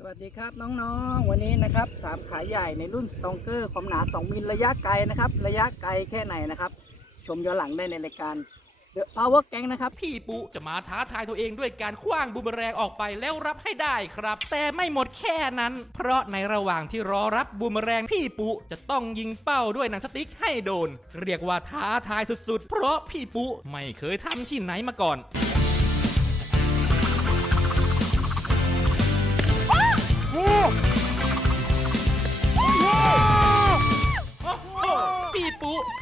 สวัสดีครับน้องๆ วันนี้นะครับสามขาใหญ่ในรุ่นสตองเกอร์ความหนา 2 มิลระยะไกลนะครับ ระยะไกลแค่ไหนนะครับ ชมย้อนหลังได้ในรายการ The Power Gang นะครับ พี่ปุจะมาท้าทายตัวเองด้วยการคว้างบูมเมอแรงออกไปแล้วรับให้ได้ครับ แต่ไม่หมดแค่นั้น เพราะในระหว่างที่รอรับบูมเมอแรงพี่ปุจะต้องยิงเป้าด้วยหนังสติ๊กให้โดน เรียกว่าท้าทายสุดๆ เพราะพี่ปุไม่เคยทำที่ไหนมาก่อน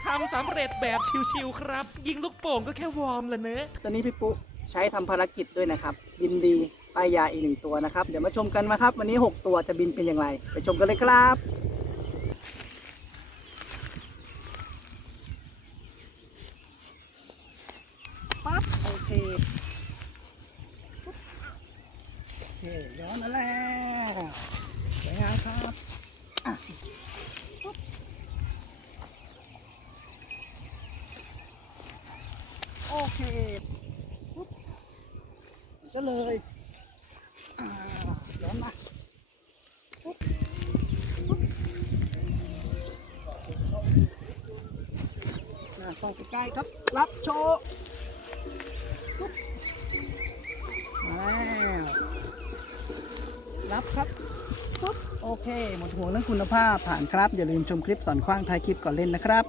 ทำสำเร็จแบบชิวๆครับ ยิงลูกโป่งก็แค่วอร์มละเนอะตัวนี้พี่ปุ๊ใช้ทำภารกิจด้วยนะครับบินดีป้ายยาอีกหนึ่งตัวนะครับ เดี๋ยวมาชมกันนะครับ วันนี้ 6 ตัวจะบินเป็นอย่างไร ไปชมกันเลยครับ ปั๊บ โอเคปุ๊บโอเคย้อนมาแล้วสวยงามครับอะปุ๊บ โอเคก็เลยอ่าย้อนมาปุ๊บปุ๊บน้าส่องใกล้ครับ รับโชว์ปุ๊บมาแล้วรับครับปุ๊บโอเค หมดห่วงเรื่องคุณภาพผ่านครับ อย่าลืมชมคลิปสอนคว้างท้ายคลิปก่อนเล่นนะครับ